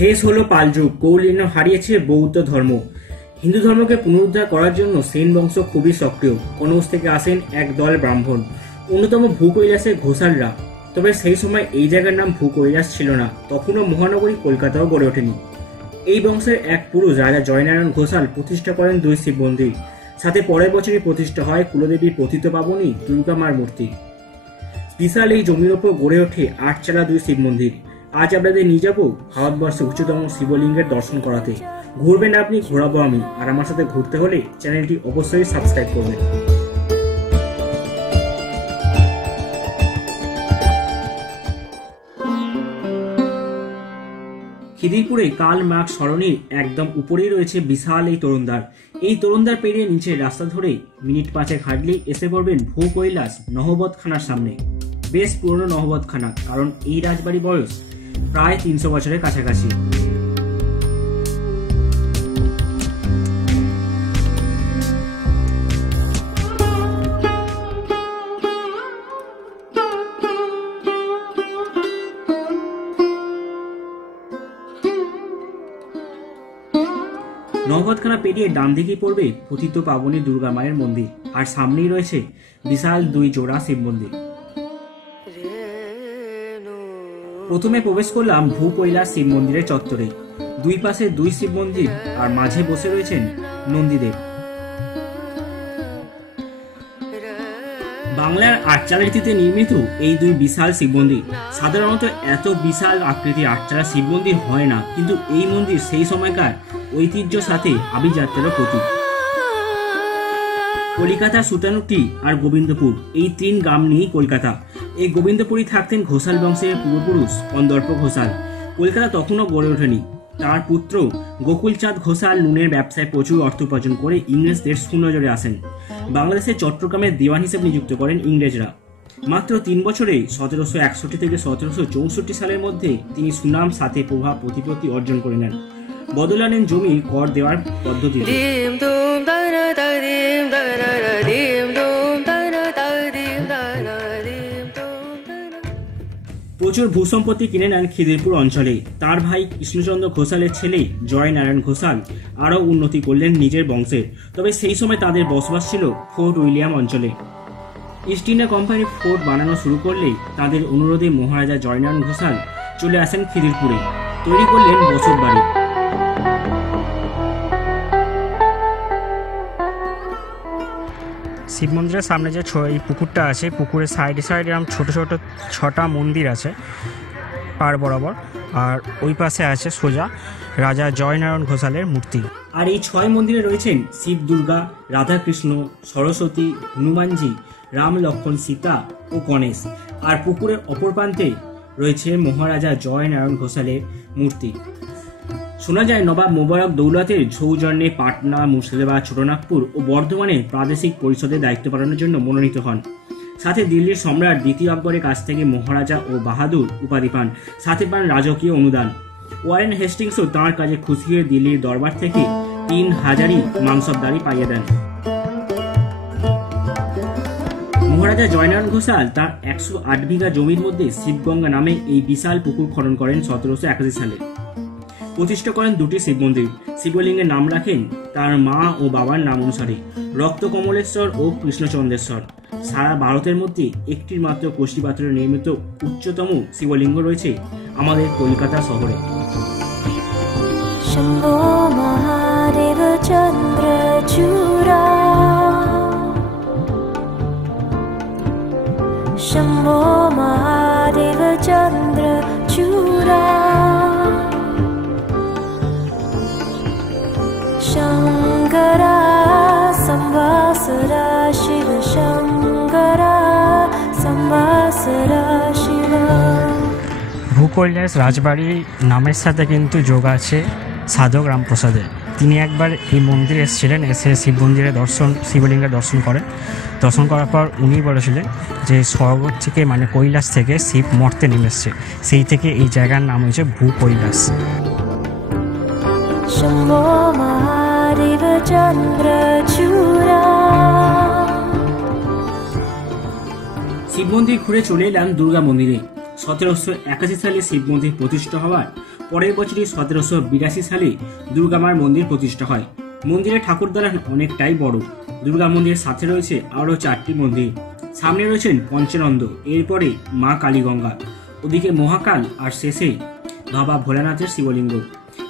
শেষ হলো পালযুগ, কৌলিন্য হারিয়েছে বৌদ্ধ ধর্ম। হিন্দু ধর্মকে পুনরুদ্ধার করার জন্য সেন বংশ খুবই সক্রিয়। কনৌজ থেকে আসেন এক দল ব্রাহ্মণ, অন্যতম ভূকৈলাসের ঘোষালরা। তবে সেই সময় এই জায়গার নাম ভূকৈলাস ছিল না, তখনও মহানগরী কলকাতাও গড়ে ওঠেনি। এই বংশের এক পুরুষ রাজা জয়নারায়ণ ঘোষাল প্রতিষ্ঠা করেন 2 শিব মন্দির, সাথে পরের বছরই প্রতিষ্ঠা হয় কুলদেবীর পতিত পাবনী দুর্গা মার মূর্তি। বিশাল এই জমির ওপর গড়ে ওঠে 8 চালা 2 শিব মন্দির। আজ আপনাদের নিয়ে যাবো ভারতবর্ষের উচ্চতম শিবলিঙ্গের দর্শন করাতে। ঘুরবেন আপনি, ঘোরাবো আমি, আর আমার সাথে ঘুরতে হলে চ্যানেলটি অবশ্যই সাবস্ক্রাইব করবেন। খিদিরপুরে কাল মার্গ সরণির একদম উপরেই রয়েছে বিশাল এই তরুণদ্বার। এই তরুণদ্বার পেরিয়ে নিচের রাস্তা ধরে মিনিট 5 হাঁটলেই এসে পড়বেন ভূকৈলাস নহবতখানার সামনে। বেশ পুরনো নহবতখানা, কারণ এই রাজবাড়ি বয়স প্রায় 300 বছরের কাছাকাছি। নহবতখানা পেরিয়ে ডান দিকে পড়বে পতিত পাবনী দুর্গা মায়ের মন্দির, আর সামনেই রয়েছে বিশাল 2 জোড়া শিব মন্দির। প্রথমে প্রবেশ করলাম ভূকৈলাস শিব মন্দিরের চত্বরে। দুই পাশে 2 শিব মন্দির, আর মাঝে বসে রয়েছেন নন্দীদেব। বাংলার 8 চালা রীতিতে নির্মিত এই 2 বিশাল শিব মন্দির। সাধারণত এত বিশাল আকৃতির 8 চালা শিব মন্দির হয় না, কিন্তু এই মন্দির সেই সময়কার ঐতিহ্য সাথে আভিজাত্যেরও প্রতীক। কলিকাতা, সুতানুটি আর গোবিন্দপুর, এই 3 গ্রাম নিয়েই কলকাতা। এই গোবিন্দপুরই থাকতেন ঘোষাল বংশের পূর্বপুরুষ কন্দর্প ঘোষাল। কলকাতা তখনও গড়ে ওঠেনি। তার পুত্র গোকুলচাঁদ ঘোষাল নুনের ব্যবসায় প্রচুর অর্থ উপার্জন করে ইংরেজদের সুনজরে আসেন। বাংলাদেশের চট্টগ্রামের দেওয়ান হিসেবে নিযুক্ত করেন ইংরেজরা। মাত্র 3 বছরে 1761 থেকে 1764 সালের মধ্যে তিনি সুনাম সাথে প্রভাব প্রতিপত্তি অর্জন করে নেন। বদল আনেন জমির কর দেওয়ার পদ্ধতি। প্রচুর ভূসম্পত্তি কিনে নেন খিদিরপুর অঞ্চলে। তার ভাই কৃষ্ণচন্দ্র ঘোষালের ছেলে জয়নারায়ণ ঘোষাল আরও উন্নতি করলেন নিজের বংশের। তবে সেই সময় তাদের বসবাস ছিল ফোর্ট উইলিয়াম অঞ্চলে। ইস্ট ইন্ডিয়া কোম্পানি ফোর্ট বানানো শুরু করলেই তাদের অনুরোধে মহারাজা জয়নারায়ণ ঘোষাল চলে আসেন খিদিরপুরে, তৈরি করলেন বসত বাড়ি। শিব মন্দিরের সামনে যে এই পুকুরটা আছে, পুকুরের সাইডে সাইডে এরকম ছোট ছোট 6টা মন্দির আছে পার বরাবর, আর ওই পাশে আছে সোজা রাজা জয়নারায়ণ ঘোষালের মূর্তি। আর এই 6 মন্দিরে রয়েছেন শিব, দুর্গা, রাধাকৃষ্ণ, সরস্বতী, হনুমানজি, রাম, লক্ষ্মণ, সীতা ও গণেশ। আর পুকুরের অপর প্রান্তে রয়েছে মহারাজা জয়নারায়ণ ঘোষালের মূর্তি। শোনা যায় নবাব মোবারক দৌলতের সৌজন্যে পাটনা, মুর্শিদাবাদ, ছোটনাগপুর ও বর্ধমানে প্রাদেশিক পরিষদের দায়িত্ব পালনের জন্য মনোনীত হন। সাথে দিল্লির সম্রাট দ্বিতীয় আকবরের কাছ থেকে মহারাজা ও বাহাদুর উপাধি পান, সাথে পান রাজকীয় অনুদান। ওয়ারেন হেস্টিংসও তাঁর কাজে খুশি হয়ে দিল্লির দরবার থেকে 3000ই মানসবদারি পাইয়ে দেন। মহারাজা জয়নারায়ণ ঘোষাল তার 108 বিঘা জমির মধ্যে শিবগঙ্গা নামে এই বিশাল পুকুর খনন করেন 1781 সালে। প্রতিষ্ঠা করেন 2টি শিব মন্দির। শিবলিঙ্গের নাম রাখেন তার মা ও বাবার নাম অনুসারে, রক্তকমলেশ্বর ও কৃষ্ণচন্দ্রেশ্বর। সারা ভারতের মধ্যে একটির মাত্র কষ্টি পাথরে নির্মিত উচ্চতম শিবলিঙ্গ রয়েছে আমাদের কলকাতা শহরে। শম্ভো মহাদেব চন্দ্রচূড়া, শম্ভো মহাদেব চন্দ্রচূড়া, শঙ্করা সম্বাসরা শিব, শঙ্করা সম্বাসরা শিব। ভূকৈলাস রাজবাড়ি নামের সাথে কিন্তু যোগ আছে সাধক রামপ্রসাদের। তিনি একবার এই মন্দিরে এসেছিলেন, এসে শিব মন্দিরে শিবলিঙ্গের দর্শন করেন। দর্শন করার পর উনি বলেছিলেন যে স্বর্গ থেকে, মানে কৈলাস থেকে শিব মর্তে নেমে এসছে, সেই থেকে এই জায়গার নাম হয়েছে ভূকৈলাস। শম্ভো মহাদেব চন্দ্রচূড়া। শিব মন্দির ঘুরে চলে এলাম দুর্গা মন্দিরে। 1781 সালে শিব মন্দির প্রতিষ্ঠা হওয়ার পরের বছরই 1782 সালে দুর্গা মার মন্দির প্রতিষ্ঠা হয়। মন্দিরের ঠাকুরদালান অনেকটাই বড়। দুর্গা মন্দিরের সাথে রয়েছে আরও 4টি মন্দির। সামনে রয়েছেন পঞ্চনন্দ, এরপরে মা কালীগঙ্গা, ওদিকে মহাকাল, আর শেষে বাবা ভোলানাথের শিবলিঙ্গ,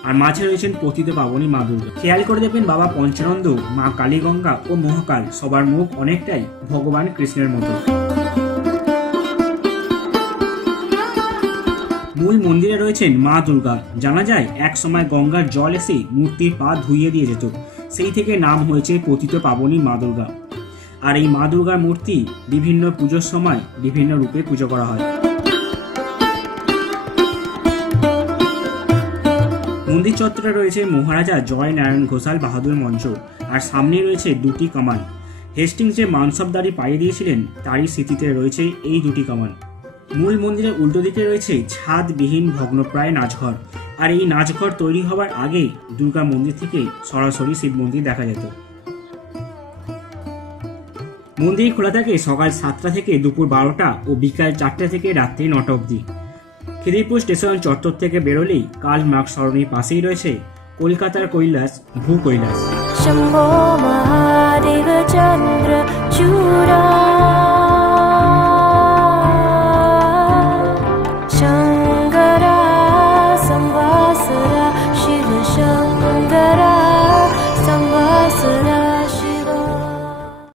আর মাঝে রয়েছেন পতিত পাবনী মা দুর্গা। খেয়াল করে দেখবেন বাবা পঞ্চনন্দ, মা কালীগঙ্গা ও মহাকাল সবার মুখ অনেকটাই ভগবান কৃষ্ণের মতো। মূল মন্দিরে রয়েছেন মা দুর্গা। জানা যায় এক সময় গঙ্গার জল এসে মূর্তির পা ধুইয়ে দিয়ে যেত, সেই থেকে নাম হয়েছে পতিত পাবনী মা দুর্গা। আর এই মা দুর্গার মূর্তি বিভিন্ন পুজোর সময় বিভিন্ন রূপে পুজো করা হয়। মন্দির চত্বরে রয়েছে মহারাজা জয় নারায়ণ ঘোষাল বাহাদুর মঞ্চ, আর সামনে রয়েছে 2টি কামান। হেস্টিংস যে মানসবদারি পাইয়ে দিয়েছিলেন তারই স্মৃতিতে রয়েছে এই 2টি কামান। মূল মন্দিরের উল্টো দিকে রয়েছে ছাদবিহীন ভগ্নপ্রায় নাচঘর, আর এই নাচঘর তৈরি হওয়ার আগে দুর্গা মন্দির থেকে সরাসরি শিব মন্দির দেখা যেত। মন্দির খোলা থাকে সকাল 7টা থেকে দুপুর 12টা ও বিকাল 4টা থেকে রাত্রি 9টা অবধি। খিদিরপুর স্টেশন চত্বর থেকে বেরোলেই কার্ল মার্কস সরণির পাশেই রয়েছে কলকাতার কৈলাস, ভূ কৈলাস।